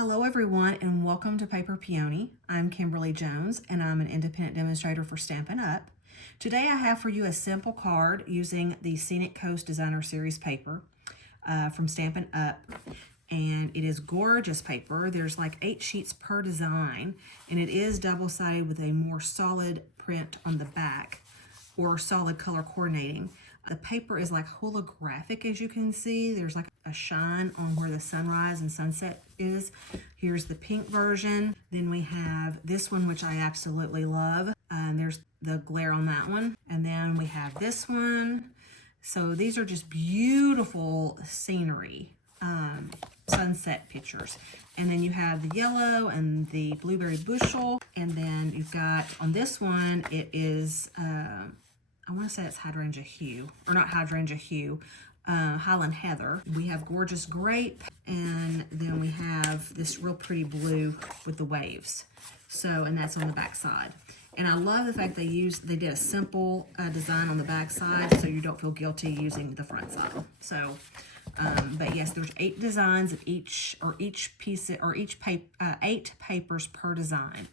Hello everyone and welcome to Paper Peony. I'm Kimberly Jones and I'm an independent demonstrator for Stampin' Up. Today I have for you a simple card using the Scenic Coast Designer Series paper from Stampin' Up. And it is gorgeous paper. There's like 8 sheets per design and it is double-sided with a more solid print on the back or solid color coordinating. The paper is like holographic, as you can see. There's like a shine on where the sunrise and sunset is. Here's the pink version. Then we have this one, which I absolutely love. There's the glare on that one. And then we have this one. So these are just beautiful scenery, sunset pictures. And then you have the yellow and the blueberry bushel. And then you've got, on this one, it is, I want to say it's hydrangea hue, or not hydrangea hue, Highland Heather. We have gorgeous grape, and then we have this real pretty blue with the waves. So, and that's on the back side. And I love the fact they did a simple design on the back side, so you don't feel guilty using the front side. So, but yes, there's 8 designs of each piece, or 8 papers per design.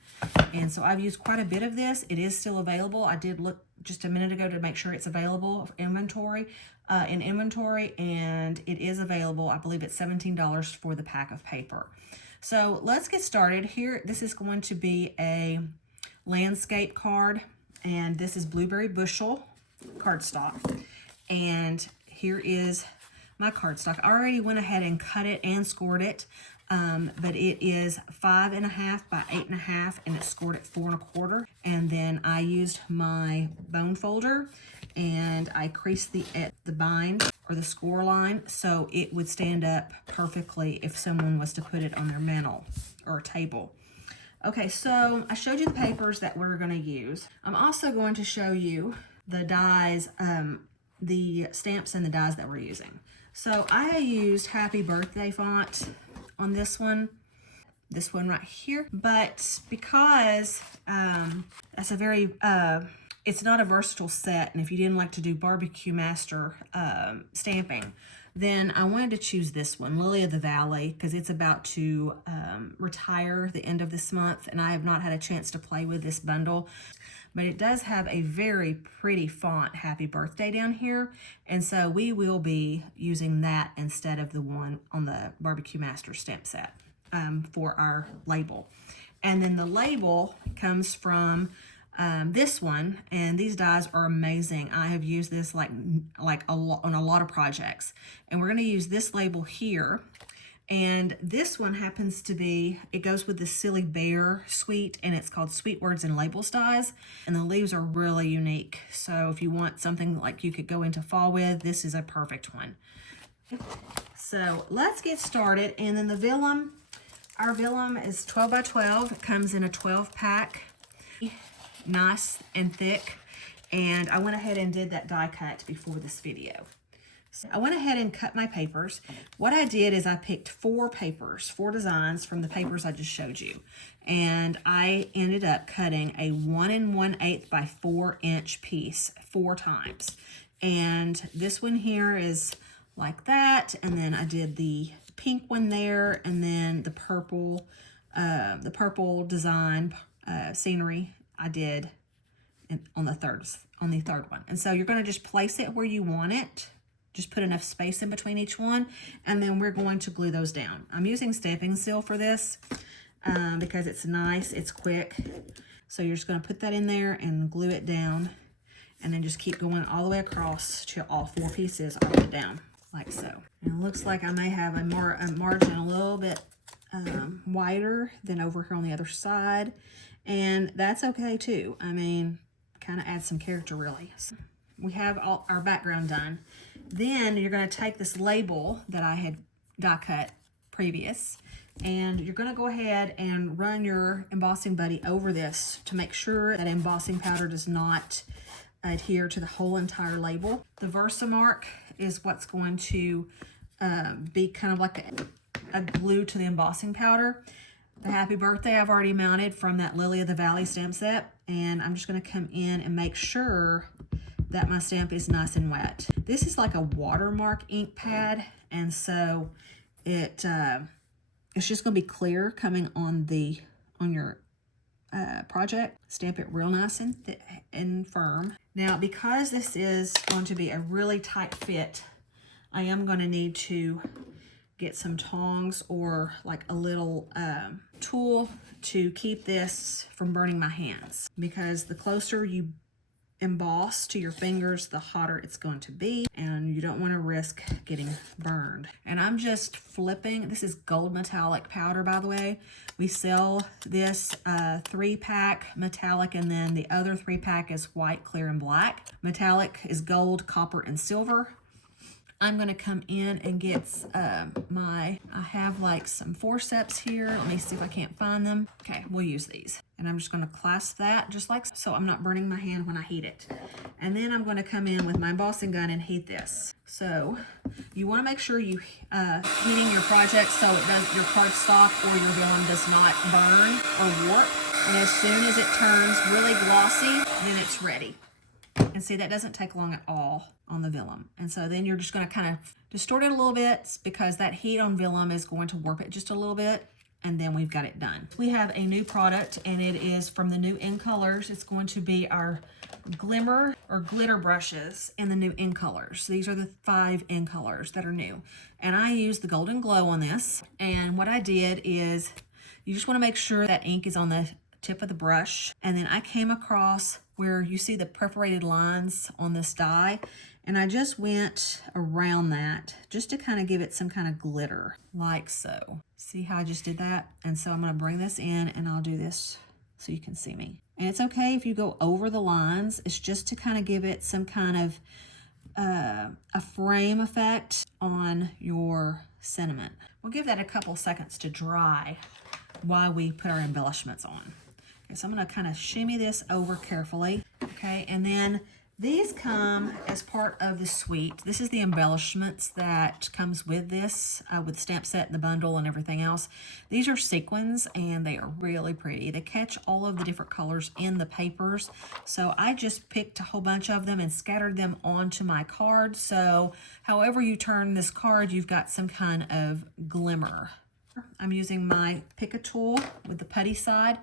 And so I've used quite a bit of this. It is still available. I did look just a minute ago to make sure it's available in inventory, and it is available. I believe it's $17 for the pack of paper. So let's get started here. This is going to be a landscape card, and this is blueberry bushel cardstock. And here is my cardstock. I already went ahead and cut it and scored it, but it is 5.5 by 8.5, and it's scored at 4.25. And then I used my bone folder and I creased the bind or the score line so it would stand up perfectly if someone was to put it on their mantle or table. Okay, so I showed you the papers that we're going to use. I'm also going to show you the dies, the stamps and the dies that we're using. So I used Happy Birthday font on this one right here, but because that's a very, it's not a versatile set, and if you didn't like to do Barbecue Master stamping, then I wanted to choose this one, Lily of the Valley, because it's about to retire the end of this month, and I have not had a chance to play with this bundle. But it does have a very pretty font, Happy Birthday, down here. And so we will be using that instead of the one on the Barbecue Master stamp set for our label. And then the label comes from this one, and these dies are amazing. I have used this on a lot of projects. And we're going to use this label here. And this one happens to be, it goes with the Silly Bear suite, and it's called Sweet Words and Labels dies. And the leaves are really unique. So if you want something like you could go into fall with, this is a perfect one. So let's get started. And then the vellum, our vellum is 12 by 12. It comes in a 12 pack, nice and thick. And I went ahead and did that die cut before this video. So I went ahead and cut my papers. What I did is I picked 4 designs from the papers I just showed you. And I ended up cutting a 1 1/8 by 4 inch piece 4 times. And this one here is like that. And then I did the pink one there, and then the purple design scenery I did on the third one. And so you're going to just place it where you want it. Just put enough space in between each one, and then we're going to glue those down. I'm using Stampin' Seal for this because it's nice, it's quick. So you're just going to put that in there and glue it down, and then just keep going all the way across to all 4 pieces all the way down, like so. And it looks like I may have a margin a little bit wider than over here on the other side, and that's okay too. I mean, kind of adds some character really. So we have all our background done. Then you're going to take this label that I had die cut previous, and you're going to go ahead and run your embossing buddy over this to make sure that embossing powder does not adhere to the whole entire label. The Versamark is what's going to be kind of like a glue to the embossing powder. The Happy Birthday I've already mounted from that Lily of the Valley stamp set, and I'm just going to come in and make sure that my stamp is nice and wet. This is like a watermark ink pad, and so it It's just going to be clear coming on your project. Stamp it real nice and thick and firm. Now, because this is going to be a really tight fit, I am going to need to get some tongs or like a little tool to keep this from burning my hands, because the closer you emboss to your fingers, the hotter it's going to be, and you don't want to risk getting burned. And I'm just flipping. This is gold metallic powder, by the way. We sell this 3-pack metallic, and then the other 3-pack is white, clear, and black. Metallic is gold, copper, and silver. I'm going to come in and get I have like some forceps here. Let me see if I can't find them. Okay, we'll use these. And I'm just going to clasp that just like so I'm not burning my hand when I heat it. And then I'm going to come in with my embossing gun and heat this. So you want to make sure you heating your project so your cardstock or your vellum does not burn or warp. And as soon as it turns really glossy, then it's ready. And see, that doesn't take long at all on the vellum. And so then you're just going to kind of distort it a little bit, because that heat on vellum is going to warp it just a little bit. And then we've got it done. We have a new product, and it is from the new In Colors. It's going to be our glimmer or glitter brushes in the new In Colors. These are the 5 In Colors that are new. And I use the Golden Glow on this. And what I did is, you just want to make sure that ink is on the tip of the brush. And then I came across where you see the perforated lines on this die, and I just went around that just to kind of give it some kind of glitter, like so. See how I just did that? And so I'm going to bring this in, and I'll do this so you can see me. And it's okay if you go over the lines. It's just to kind of give it some kind of a frame effect on your sentiment. We'll give that a couple seconds to dry while we put our embellishments on. Okay, so I'm going to kind of shimmy this over carefully. Okay, and then these come as part of the suite. This is the embellishments that comes with this, with the stamp set and the bundle and everything else. These are sequins, and they are really pretty. They catch all of the different colors in the papers. So I just picked a whole bunch of them and scattered them onto my card. So however you turn this card, you've got some kind of glimmer. I'm using my Pick-a tool with the putty side.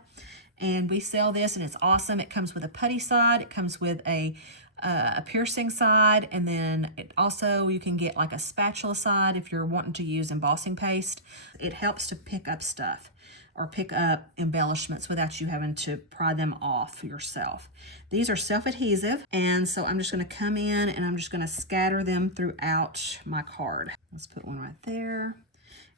And we sell this, and it's awesome. It comes with a putty side. It comes with a piercing side, and then it also, you can get like a spatula side if you're wanting to use embossing paste. It helps to pick up stuff or pick up embellishments without you having to pry them off yourself. These are self-adhesive, and so I'm just going to come in and I'm just going to scatter them throughout my card. Let's put one right there.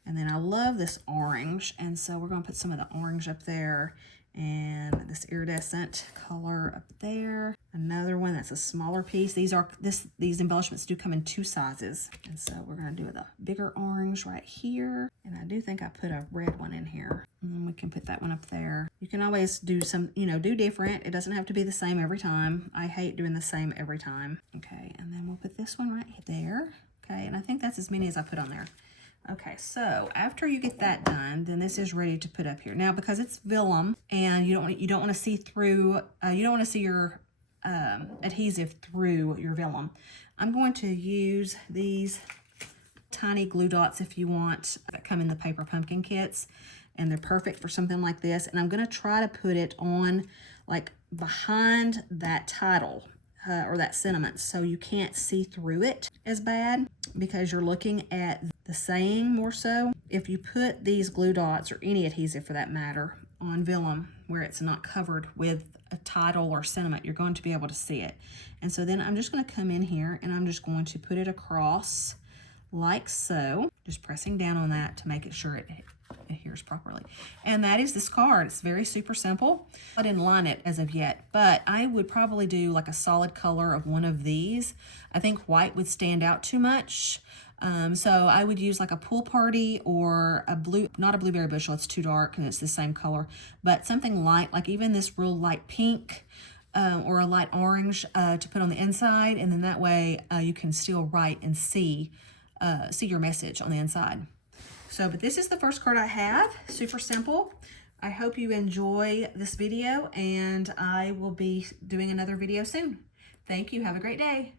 And then I love this orange, and so we're going to put some of the orange up there, and this iridescent color up there. Another one that's a smaller piece. These embellishments do come in 2 sizes. And so we're going to do the bigger orange right here. And I do think I put a red one in here. And then we can put that one up there. You can always do some, do different. It doesn't have to be the same every time. I hate doing the same every time. Okay, and then we'll put this one right there. Okay, and I think that's as many as I put on there. Okay, so after you get that done, then this is ready to put up here. Now, because it's vellum and you don't want to see through, you don't want to see your adhesive through your vellum, I'm going to use these tiny glue dots, if you want, that come in the paper pumpkin kits, and they're perfect for something like this. And I'm going to try to put it on like behind that title or that sentiment, so you can't see through it as bad, because you're looking at the saying more so. If you put these glue dots, or any adhesive for that matter, on vellum where it's not covered with a title or sentiment, you're going to be able to see it. And so then I'm just going to come in here and I'm just going to put it across like so, just pressing down on that to make it sure it adheres properly. And that is this card. It's very super simple. I didn't line it as of yet, but I would probably do like a solid color of one of these. I think white would stand out too much. So I would use like a pool party, or a blue, not a blueberry bushel, it's too dark and it's the same color, but something light, like even this real light pink, or a light orange to put on the inside. And then that way you can still write and see your message on the inside. So, but this is the first card I have. Super simple. I hope you enjoy this video, and I will be doing another video soon. Thank you. Have a great day.